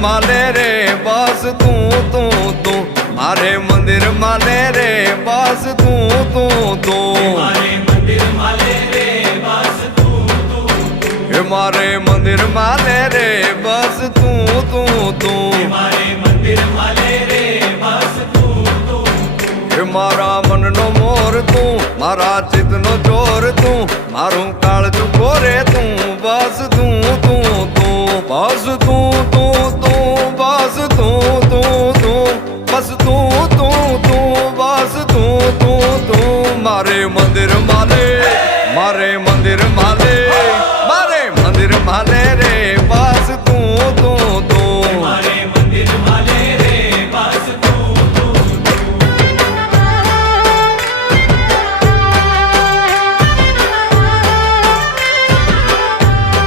માલે રે બસ તું મારે મંદિર માલે રે બસ તું મારે મંદિર માલે રે બસ હે મારે મંદિર માલે રે બસ તું મારે મંદિર માલે રે બસ હે મારા મનનો મોર તું મારા ચિત્તનો ચોર તું મારું કાળજું કોરે તું બસ